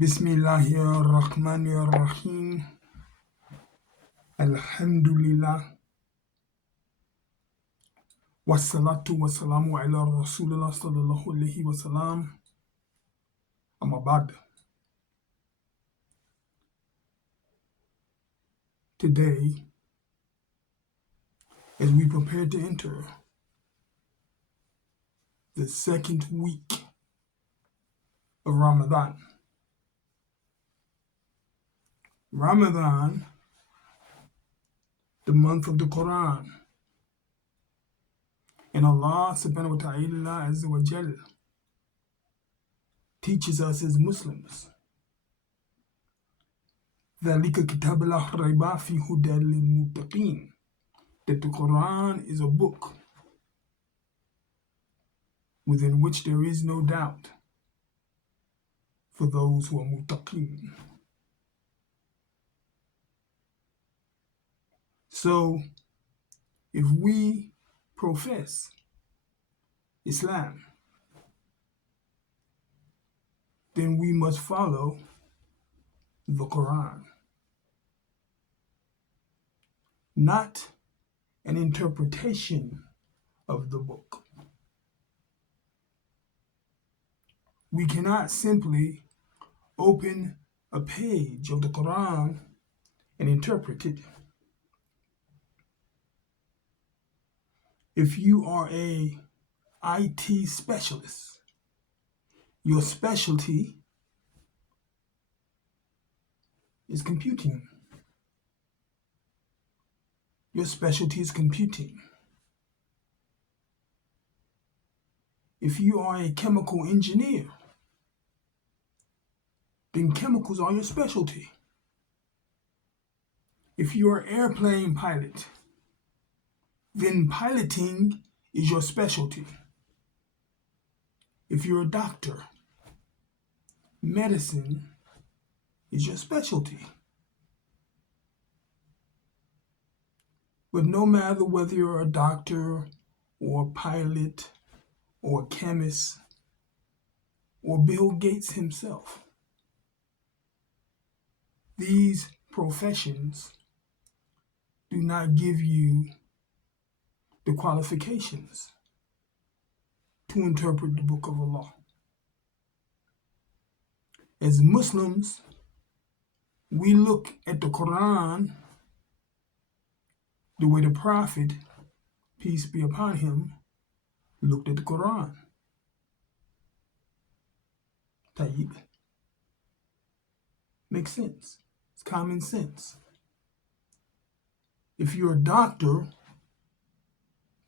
Bismillahirrahmanirrahim. Alhamdulillah. Wassalatu wassalamu ala Rasulullah sallallahu alayhi wa sallam. Amma ba'd. Today, as we prepare to enter the second week of Ramadan, the month of the Quran, and Allah subhanahu wa ta'ala azza wa jal teaches us as Muslims ذَلِكَ كِتَابُ لَا رَيْبَ فِيهِ هُدًى لِلْمُتَّقِينَ, that the Quran is a book within which there is no doubt for those who are muttaqeen. So, if we profess Islam, then we must follow the Quran, not an interpretation of the book. We cannot simply open a page of the Quran and interpret it. If you are a IT specialist, your specialty is computing. Your specialty is computing. If you are a chemical engineer, then chemicals are your specialty. If you are an airplane pilot, then piloting is your specialty. If you're a doctor, medicine is your specialty. But no matter whether you're a doctor or a pilot or a chemist or Bill Gates himself, these professions do not give you the qualifications to interpret the Book of Allah. As Muslims, we look at the Quran the way the Prophet, peace be upon him, looked at the Quran. Tayyib. Makes sense. It's common sense. If you're a doctor,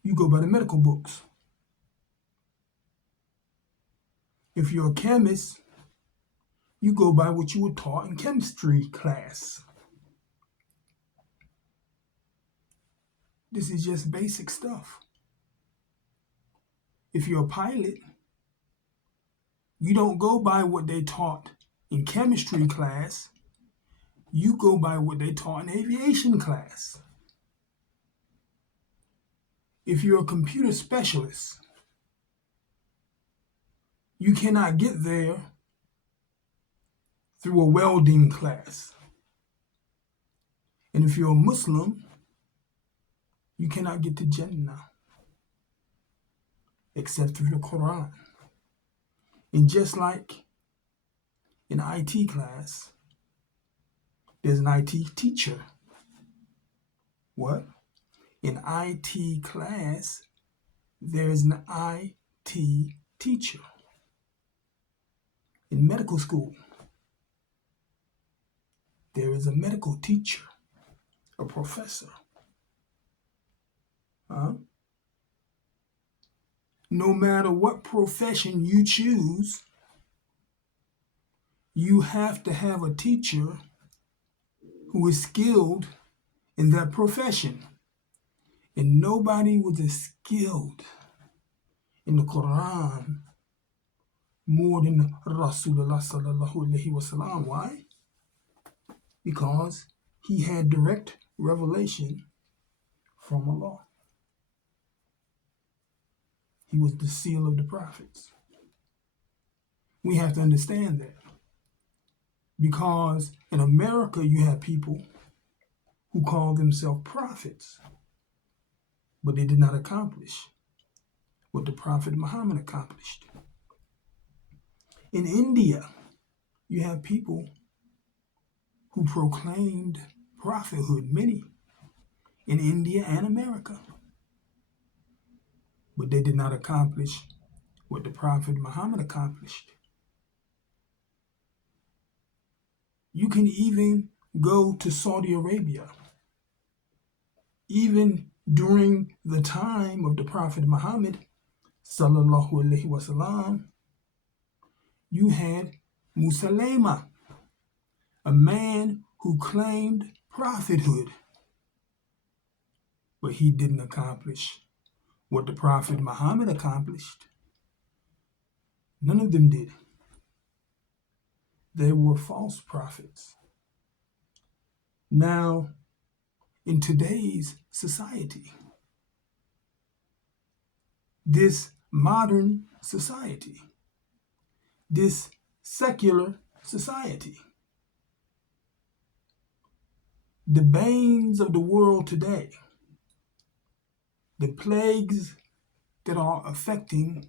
you go by the medical books. If you're a chemist, you go by what you were taught in chemistry class. This is just basic stuff. If you're a pilot, you don't go by what they taught in chemistry class. You go by what they taught in aviation class. If you're a computer specialist, you cannot get there through a welding class. And if you're a Muslim, you cannot get to Jannah except through the Quran. And just like in IT class, there's an IT teacher. What? In IT class, there's an IT teacher. In medical school, there is a medical teacher, a professor. No matter what profession you choose, you have to have a teacher who is skilled in that profession. And nobody was as skilled in the Quran more than Rasulullah sallallahu alayhi wa sallam. Why? Because he had direct revelation from Allah. He was the seal of the prophets. We have to understand that. Because in America, you have people who call themselves prophets, but they did not accomplish what the Prophet Muhammad accomplished. In India, you have people who proclaimed prophethood, many in India and America, but they did not accomplish what the Prophet Muhammad accomplished. You can even go to Saudi Arabia. Even during the time of the Prophet Muhammad, sallallahu alaihi wasallam, you had Musaylama, a man who claimed prophethood, but he didn't accomplish what the Prophet Muhammad accomplished. None of them did. They were false prophets. Now, in today's society, this modern society, this secular society, the banes of the world today, the plagues that are affecting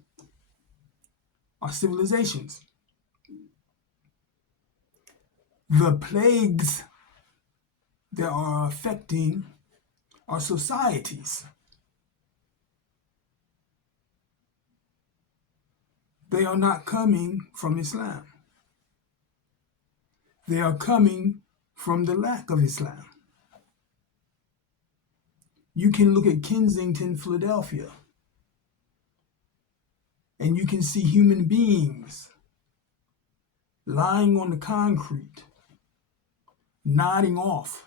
our civilizations, the plagues that are affecting our societies, they are not coming from Islam. They are coming from the lack of Islam. You can look at Kensington, Philadelphia, and you can see human beings lying on the concrete, nodding off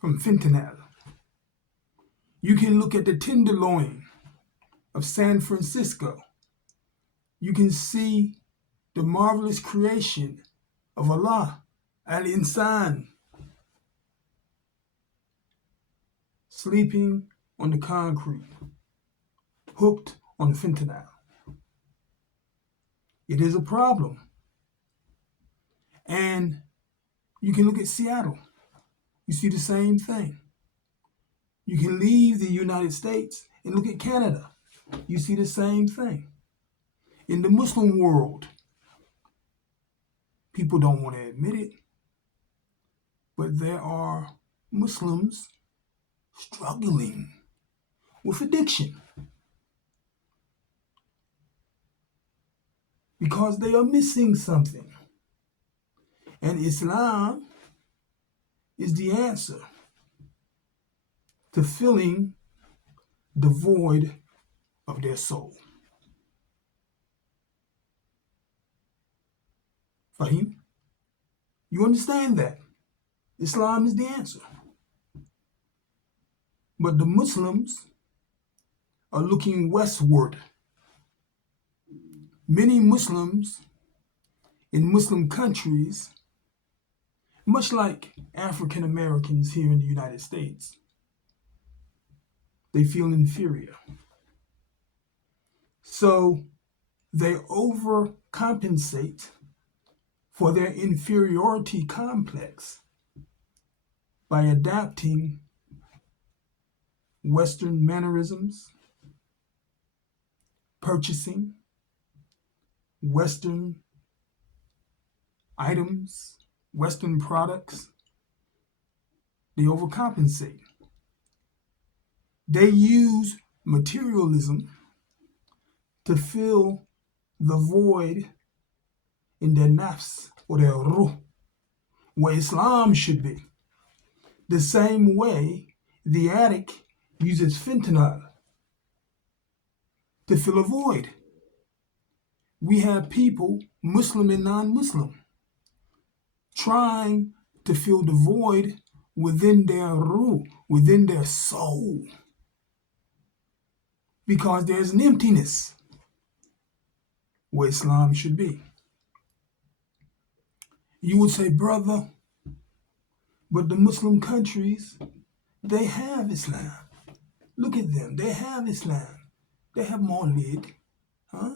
from fentanyl. You can look at the Tenderloin of San Francisco. You can see the marvelous creation of Allah, Al-Insan, sleeping on the concrete, hooked on fentanyl. It is a problem. And you can look at Seattle. You see the same thing. You can leave the United States and look at Canada. You see the same thing. In the Muslim world, people don't want to admit it, but there are Muslims struggling with addiction because they are missing something. And Islam is the answer to filling the void of their soul. Fahim? You understand that? Islam is the answer. But the Muslims are looking westward. Many Muslims in Muslim countries, much like African Americans here in the United States, they feel inferior. So they overcompensate for their inferiority complex by adapting Western mannerisms, purchasing Western items, Western products. They overcompensate. They use materialism to fill the void in their nafs or their ruh, where Islam should be. The same way the addict uses fentanyl to fill a void. We have people, Muslim and non-Muslim, trying to fill the void within their ruh, within their soul, because there's an emptiness where Islam should be. You would say, brother, but the Muslim countries, they have Islam. Look at them. They have Islam. They have Maulid. Huh?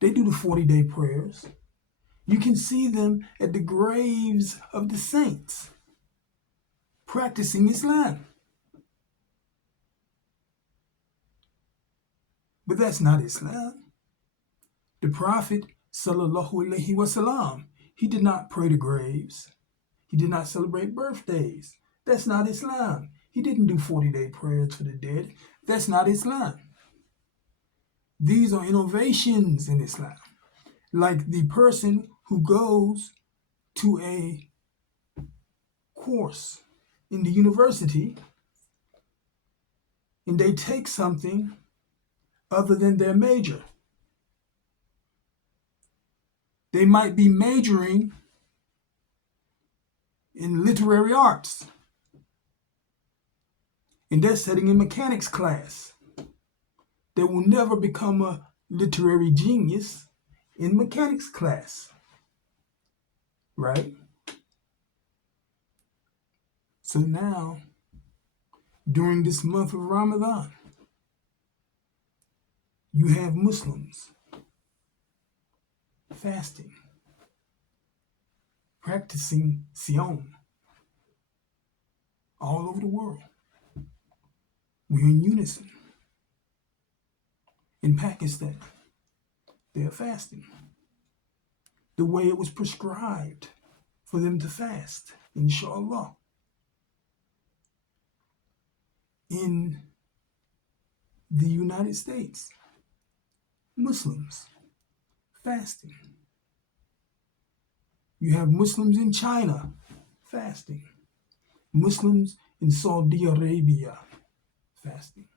They do the 40-day prayers. You can see them at the graves of the saints practicing Islam. But that's not Islam. The Prophet, sallallahu alaihi wasallam, he did not pray to graves. He did not celebrate birthdays. That's not Islam. He didn't do 40-day prayers for the dead. That's not Islam. These are innovations in Islam. Like the person who goes to a course in the university and they take something other than their major. They might be majoring in literary arts, and they're studying a mechanics class. They will never become a literary genius in mechanics class, right? So now, during this month of Ramadan, you have Muslims fasting, practicing Siyam all over the world. We're in unison. In Pakistan, they're fasting the way it was prescribed for them to fast, inshallah. In the United States, Muslims fasting. You have Muslims in China fasting. Muslims in Saudi Arabia fasting.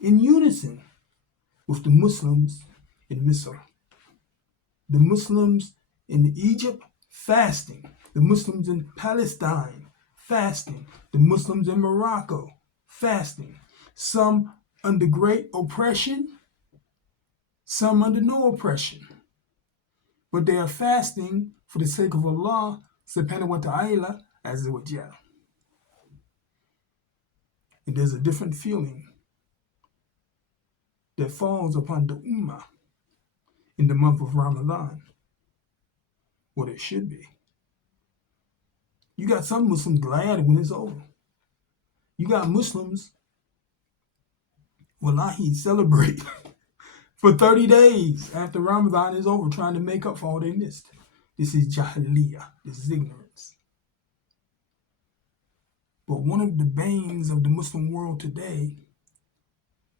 In unison with the Muslims in Misr. The Muslims in Egypt fasting. The Muslims in Palestine fasting. The Muslims in Morocco fasting. Some under great oppression, some under no oppression. But they are fasting for the sake of Allah subhanahu wa ta'ala azza wa jal. And there's a different feeling that falls upon the ummah in the month of Ramadan. What it should be. You got some Muslims glad when it's over. You got Muslims, wallahi, celebrate for 30 days after Ramadan is over, trying to make up for all they missed. This is jahiliyyah. This is ignorance. But one of the banes of the Muslim world today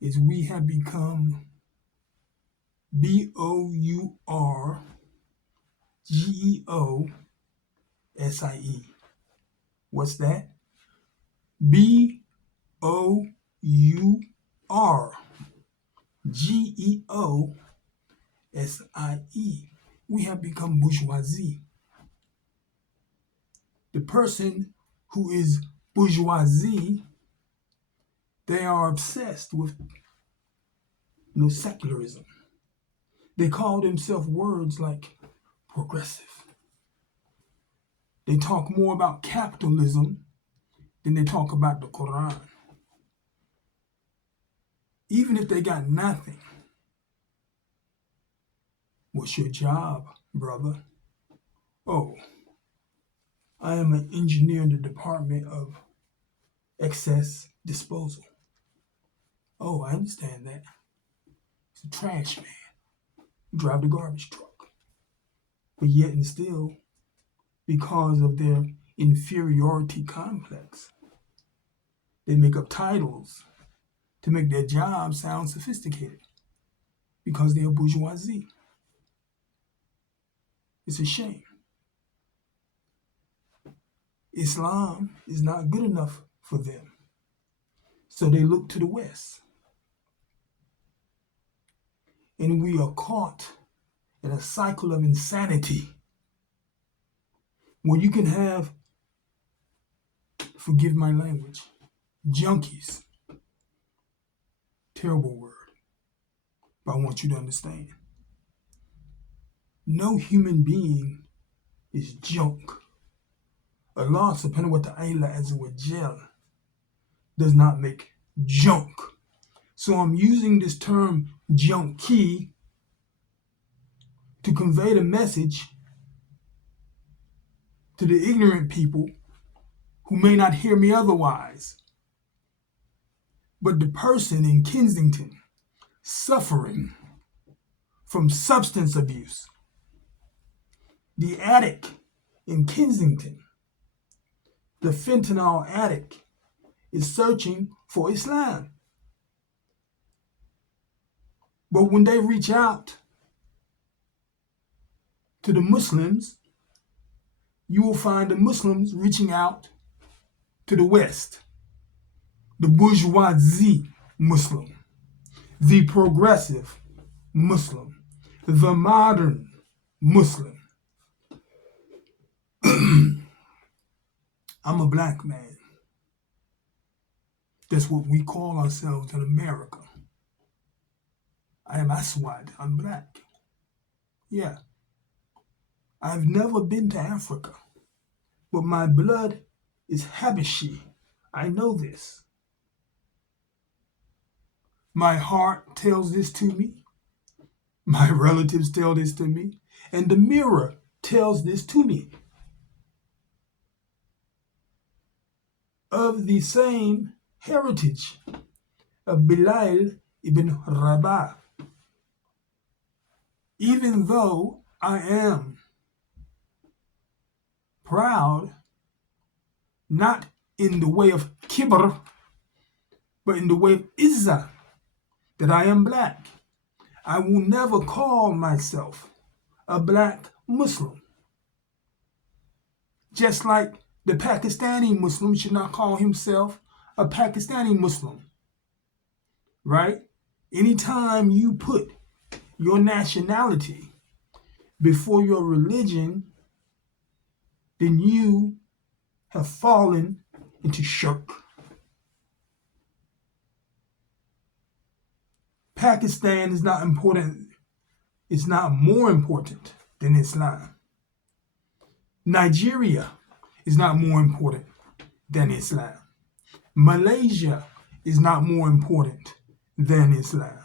is we have become BOURGEOSIE. What's that? BOURGEOSIE. We have become bourgeoisie. The person who is bourgeoisie, they are obsessed with secularism. They call themselves words like progressive. They talk more about capitalism than they talk about the Quran. Even if they got nothing. What's your job, brother? Oh, I am an engineer in the Department of Excess Disposal. Oh, I understand that. It's a trash man. You drive the garbage truck. But yet and still, because of their inferiority complex, they make up titles to make their job sound sophisticated because they are bourgeoisie. It's a shame. Islam is not good enough for them. So they look to the West. And we are caught in a cycle of insanity where you can have, forgive my language, junkies. Terrible word, but I want you to understand. No human being is junk. Allah subhanahu wa ta'ala azza wa jal does not make junk. So I'm using this term junkie to convey the message to the ignorant people who may not hear me otherwise, but the person in Kensington suffering from substance abuse, the addict in Kensington, the fentanyl addict, is searching for Islam. But when they reach out to the Muslims, you will find the Muslims reaching out to the West, the bourgeoisie Muslim, the progressive Muslim, the modern Muslim. I'm a black man. That's what we call ourselves in America. I am Aswad. I'm black. Yeah. I've never been to Africa, but my blood is Habashi. I know this. My heart tells this to me. My relatives tell this to me. And the mirror tells this to me. Of the same heritage of Bilal ibn Rabah. Even though I am proud, not in the way of kibr, but in the way of izzah, that I am black. I will never call myself a black Muslim. Just like the Pakistani Muslim should not call himself a Pakistani Muslim, right? Anytime you put your nationality before your religion, then you have fallen into shirk. Pakistan is not important. It's not more important than Islam. Nigeria is not more important than Islam. Malaysia is not more important than Islam.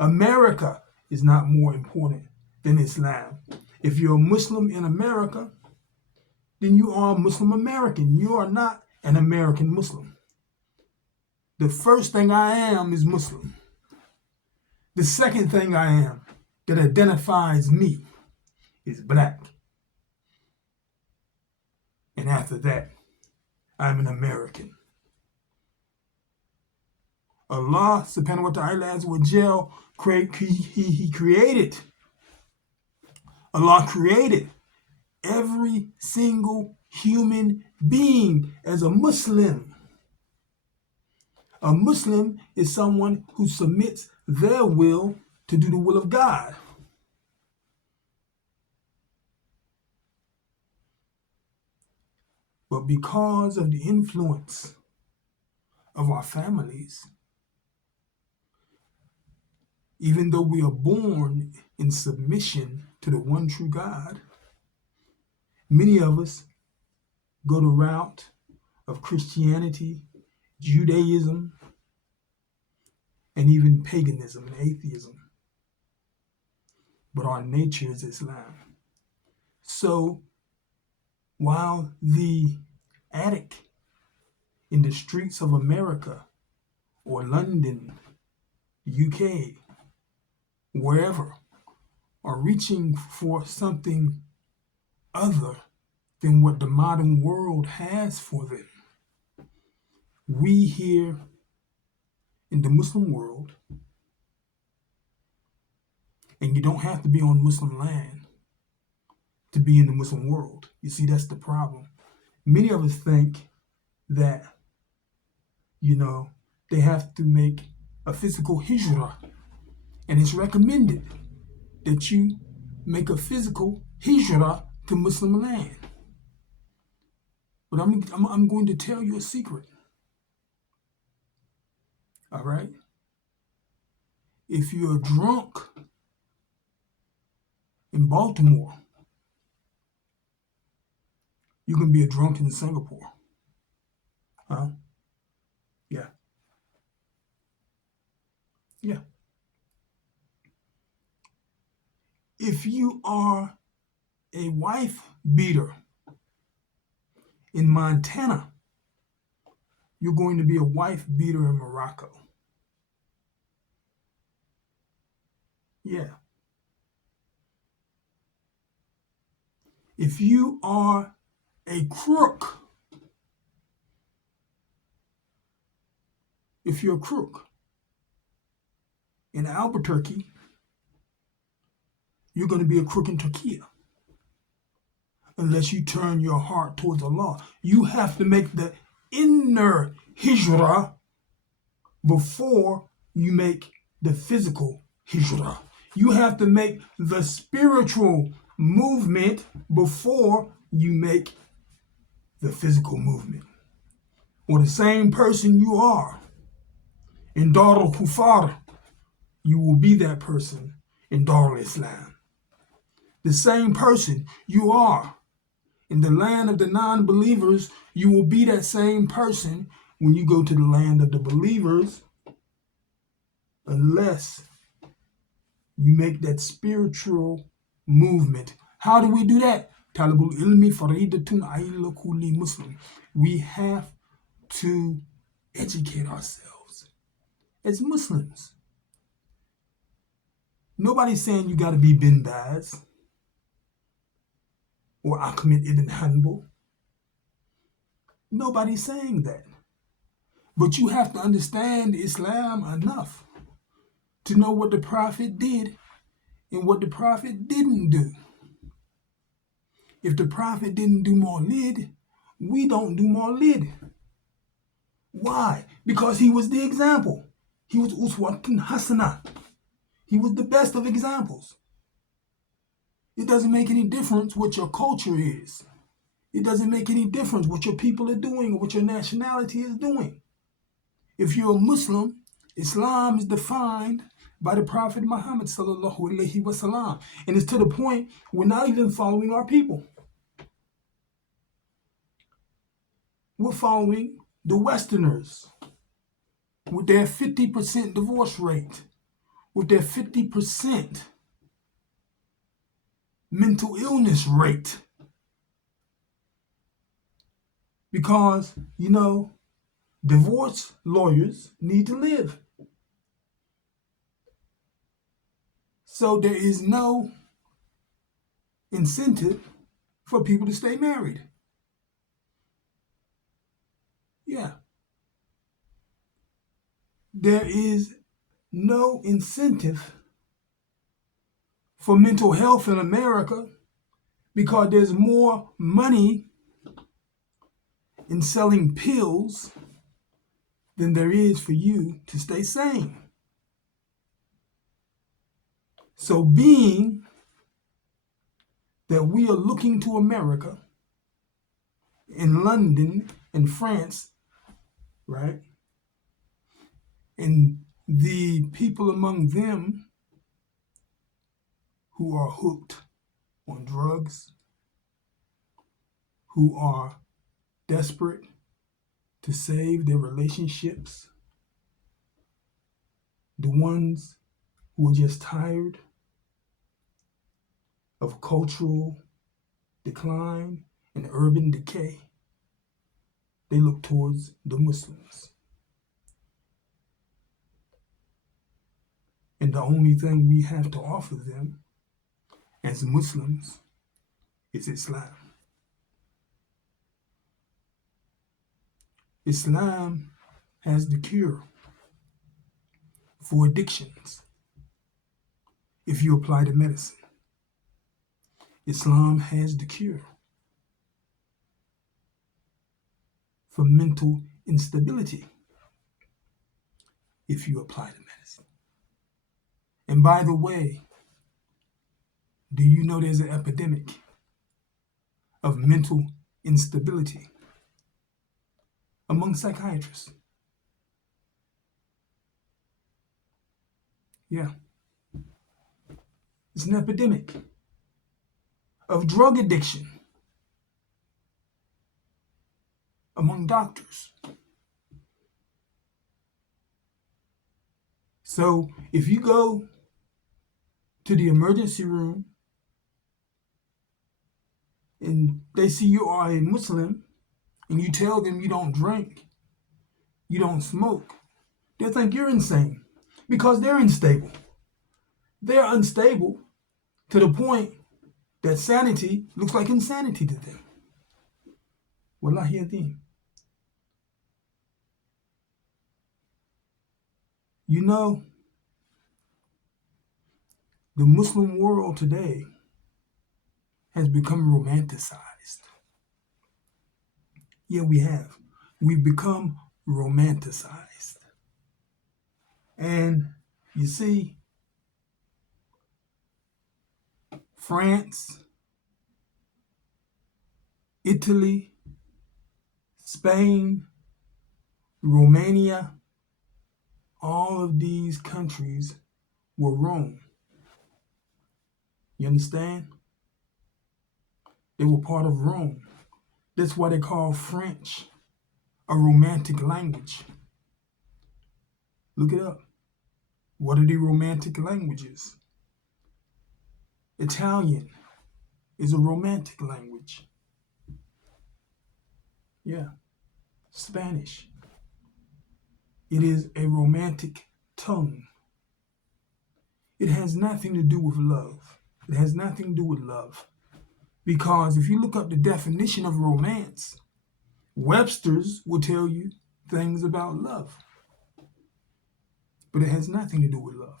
America is not more important than Islam. If you're a Muslim in America, then you are a Muslim American. You are not an American Muslim. The first thing I am is Muslim. The second thing I am that identifies me is black. And after that, I'm an American. Allah subhanahu wa ta'ala as well, he created. Allah created every single human being as a Muslim. A Muslim is someone who submits their will to do the will of God. But because of the influence of our families, even though we are born in submission to the one true God, many of us go the route of Christianity, Judaism, and even paganism and atheism. But our nature is Islam. So while the addict in the streets of America or London, UK, wherever, are reaching for something other than what the modern world has for them, we here in the Muslim world, and you don't have to be on Muslim land to be in the Muslim world. You see, that's the problem. Many of us think that, they have to make a physical hijrah, and it's recommended that you make a physical hijrah to Muslim land. But I'm going to tell you a secret. All right? If you're drunk in Baltimore, you can be a drunk in Singapore. Huh? Yeah. Yeah. If you are a wife beater in Montana, you're going to be a wife beater in Morocco. Yeah. If you are a crook, if you're a crook in Albuquerque, you're going to be a crook in Turkey unless you turn your heart towards Allah. You have to make the inner hijrah before you make the physical hijrah. You have to make the spiritual movement before you make the physical movement. Or the same person you are in Dar al-Kufar, you will be that person in Dar al-Islam. The same person you are in the land of the non-believers, you will be that same person when you go to the land of the believers, unless you make that spiritual movement. How do we do that? Talabul ilmi faridatun ala kulli Muslim. We have to educate ourselves as Muslims. Nobody's saying you got to be Bin Baz or Ahmed ibn Hanbal. Nobody's saying that. But you have to understand Islam enough to know what the Prophet did and what the Prophet didn't do. If the Prophet didn't do Maulid, we don't do Maulid. Why? Because he was the example. He was Uswatun Hasana. He was the best of examples. It doesn't make any difference what your culture is. It doesn't make any difference what your people are doing or what your nationality is doing. If you're a Muslim, Islam is defined by the Prophet Muhammad sallallahu alaihi wasallam, and it's to the point we're not even following our people. We're following the Westerners with their 50% divorce rate, with their 50% mental illness rate. Because, divorce lawyers need to live. So there is no incentive for people to stay married. Yeah. There is no incentive for mental health in America because there's more money in selling pills than there is for you to stay sane. So being that we are looking to America, in London and France, right? And the people among them who are hooked on drugs, who are desperate to save their relationships, the ones who are just tired of cultural decline and urban decay, they look towards the Muslims. And the only thing we have to offer them as Muslims is Islam. Islam has the cure for addictions if you apply the medicine. Islam has the cure for mental instability if you apply the medicine. And by the way, do you know there's an epidemic of mental instability among psychiatrists? Yeah. It's an epidemic of drug addiction among doctors. So if you go to the emergency room and they see you are a Muslim and you tell them you don't drink, you don't smoke, they'll think you're insane because they're unstable. They're unstable to the point that sanity looks like insanity to them. Wallahi adhim. You know, the Muslim world today has become romanticized. Yeah, we have. We've become romanticized. And you see, France, Italy, Spain, Romania, all of these countries were Rome. You understand? They were part of Rome. That's why they call French a romantic language. Look it up. What are the romantic languages? Italian is a romantic language. Yeah. Spanish. It is a romantic tongue. It has nothing to do with love. It has nothing to do with love. Because if you look up the definition of romance, Webster's will tell you things about love. But it has nothing to do with love.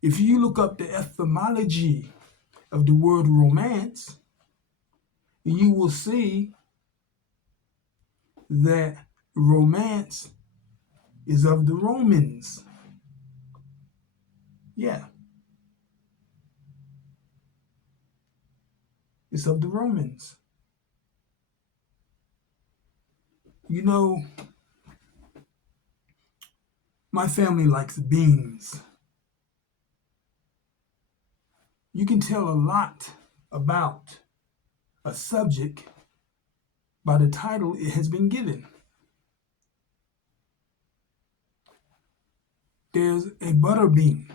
If you look up the etymology of the word romance, you will see that romance is of the Romans. Yeah. It's of the Romans. You know, my family likes beans. You can tell a lot about a subject by the title it has been given. There's a butter bean.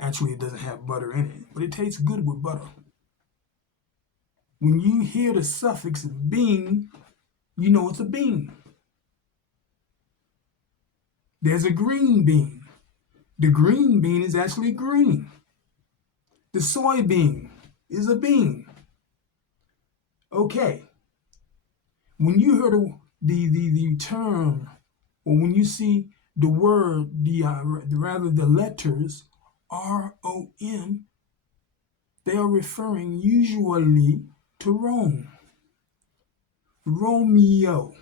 Actually, it doesn't have butter in it, but it tastes good with butter. When you hear the suffix bean, you know it's a bean. There's a green bean. The green bean is actually green. The soybean is a bean. Okay. When you hear the term, or when you see the word, the letters R-O-M, they are referring usually to Rome. Romeo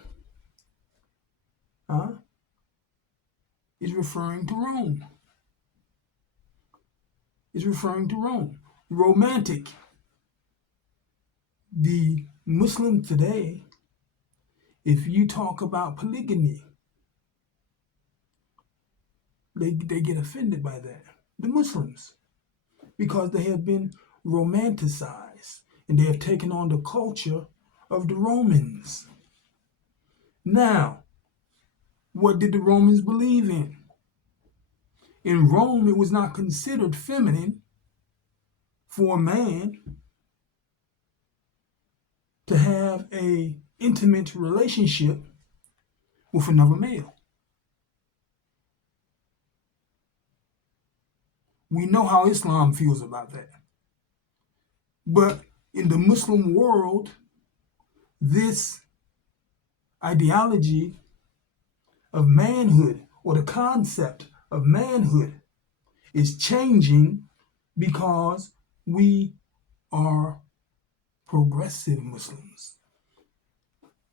is referring to Rome. Is referring to Rome. Romantic. The Muslim today, if you talk about polygamy, they get offended by that. The Muslims. Because they have been romanticized and they have taken on the culture of the Romans. Now, what did the Romans believe in? In Rome, it was not considered feminine for a man to have an intimate relationship with another male. We know how Islam feels about that. But in the Muslim world, this ideology of manhood, or the concept of manhood, is changing because we are progressive Muslims.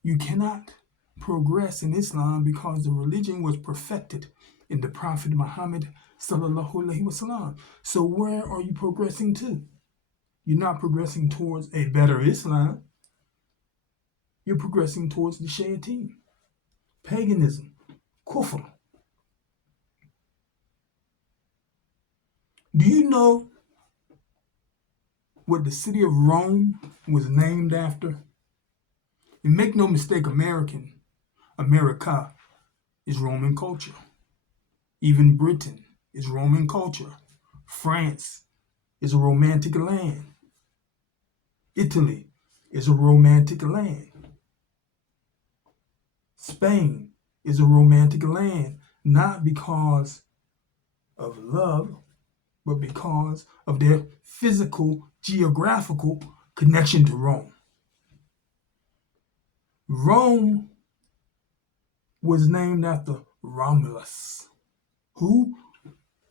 You cannot progress in Islam because the religion was perfected in the Prophet Muhammad sallallahu alaihi wasallam. So where are you progressing to? You're not progressing towards a better Islam. You're progressing towards the shayateen, paganism, kufr. Do you know what the city of Rome was named after? And make no mistake, America is Roman culture. Even Britain is Roman culture. France is a romantic land. Italy is a romantic land. Spain is a romantic land, not because of love, but because of their physical, geographical connection to Rome. Rome was named after Romulus. Who?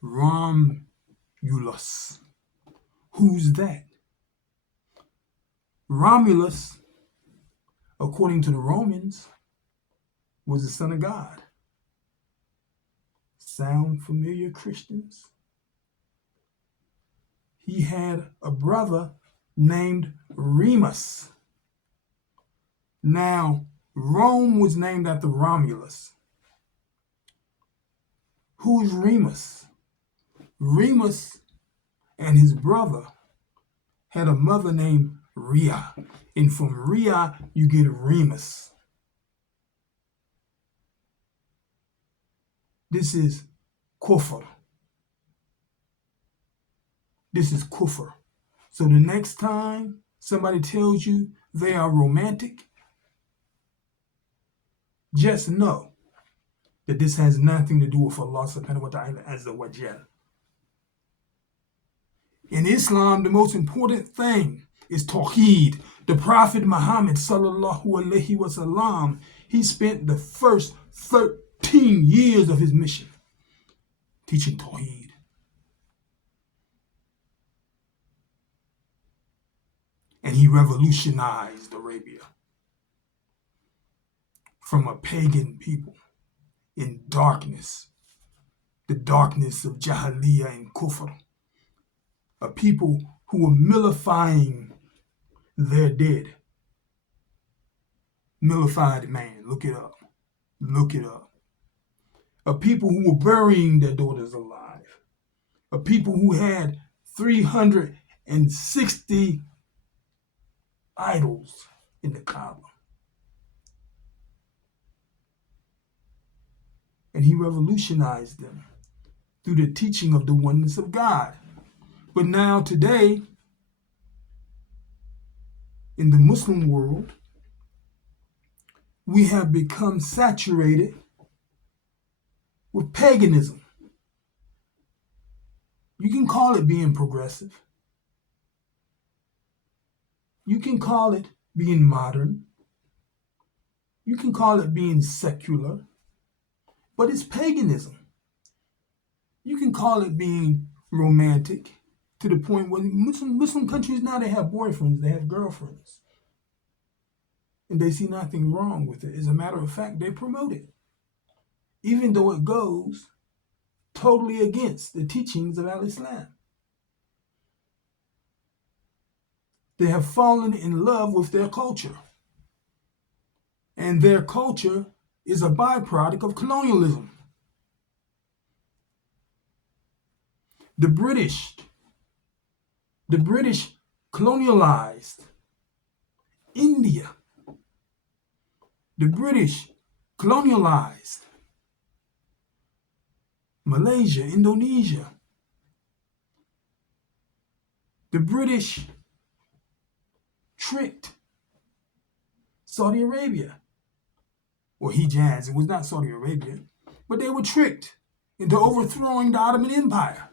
Romulus. Who's that? Romulus, according to the Romans, was the son of God. Sound familiar, Christians? He had a brother named Remus. Now, Rome was named after Romulus. Who is Remus? Remus and his brother had a mother named Rhea. And from Rhea, you get Remus. This is Kufr. This is Kufr. So the next time somebody tells you they are romantic, just know that this has nothing to do with Allah subhanahu wa ta'ala azza wa jal. In Islam, the most important thing is Tawheed. The Prophet Muhammad sallallahu alaihi wasallam, he spent the first 13 years of his mission teaching Tawheed. And he revolutionized Arabia from a pagan people in darkness, the darkness of Jahiliyyah and Kufr, a people who were millifying their dead. Millified man, look it up. Look it up. A people who were burying their daughters alive. A people who had 360 idols in the Kaaba. And he revolutionized them through the teaching of the oneness of God. But now today, in the Muslim world, we have become saturated with paganism. You can call it being progressive. You can call it being modern. You can call it being secular. But it's paganism. You can call it being romantic to the point where Muslim countries now, they have boyfriends, they have girlfriends. And they see nothing wrong with it. As a matter of fact, they promote it, even though it goes totally against the teachings of Al-Islam. They have fallen in love with their culture. And their culture is a byproduct of colonialism. The British colonialized India. The British colonialized Malaysia, Indonesia. The British tricked Saudi Arabia. Or Hijaz, it was not Saudi Arabia, but they were tricked into overthrowing the Ottoman Empire.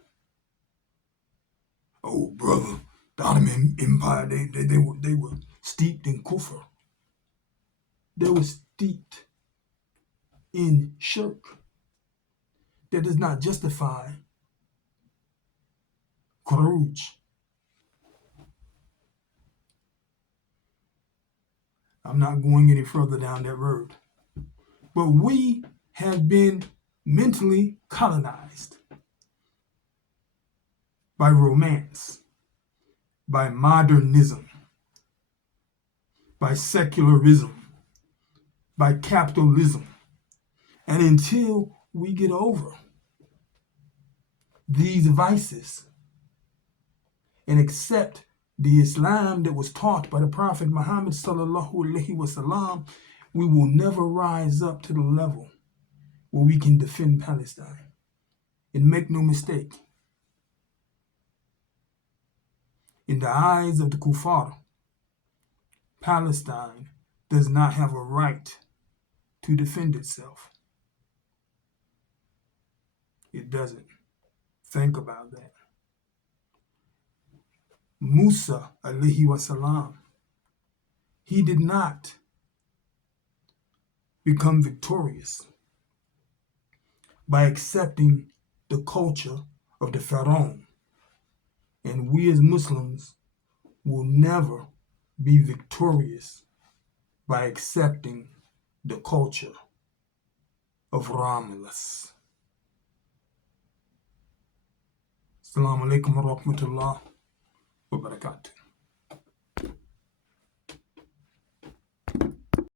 Oh, brother, the Ottoman Empire, they were steeped in kufr. They were steeped in shirk. That does not justify khuruj. I'm not going any further down that road. But we have been mentally colonized by romance, by modernism, by secularism, by capitalism. And until we get over these vices and accept the Islam that was taught by the Prophet Muhammad sallallahu alaihi wasallam, we will never rise up to the level where we can defend Palestine. And make no mistake, in the eyes of the kuffar, Palestine does not have a right to defend itself. It doesn't. Think about that. Musa, alayhi wasalam, he did not become victorious by accepting the culture of the Pharaoh. And we as Muslims will never be victorious by accepting the culture of Romulus. Assalamu alaikum wa rahmatullah wa barakatuh.